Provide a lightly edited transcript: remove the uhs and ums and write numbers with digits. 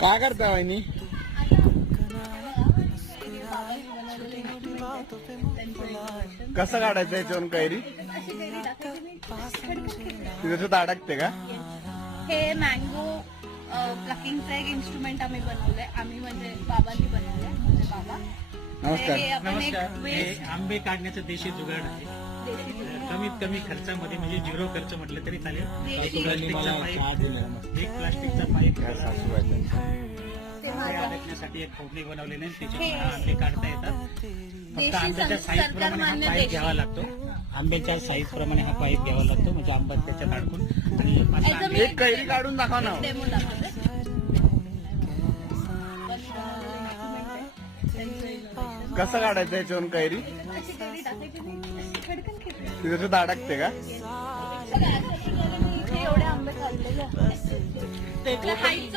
काय करता वहिनी? कसं काढायचं याच्यावरून कैरी? तिथं अडकते का? हे मँगो प्लकिंगचं एक इन्स्ट्रुमेंट आम्ही बनवलंय. आम्ही म्हणजे बाबांनी बनवलंय. म्हणजे बाबा नमस्कार. हे आपण एक नमस्कार. हे वेस्ट आंबे काढण्याचं देशी जुगाड आहे. देशी कमीत कमी खर्चामध्ये म्हणजे 0 खर्च म्हटलं तरी चालेल. देशी मला चहा दिला मस्त. एक प्लास्टिकचा पाईप काय सासूबाईचा. ते आंबे माझं अडकण्यासाठी एक खोबणी बनवलेली आहे. त्याच्यामुळे हे- आंबे काढता येतात. फक्त देशी आंब्याच्या साईज सरकार प्रमाणे हा मान्य पाईप देशी. घ्यावा लागतो. आंब्याच्या साईज प्रमाणे हा पाईप घ्यावा लागतो म्हणजे आंबा त्याच्यात अडकून आणि असा याचं आंबे- मी एक कैरी काढून दाखवा ना. डेमो दाखवते. कसं काढायचं याच्यावरून कैरी? अशी कैरी टाकायची नाही, अशी खडकन खेचली. तिथं अडकते का? बघा, अशा प्रकारे मी इथे एवढे आंबे काढलेले आहेत. त्यातलं हाईटचं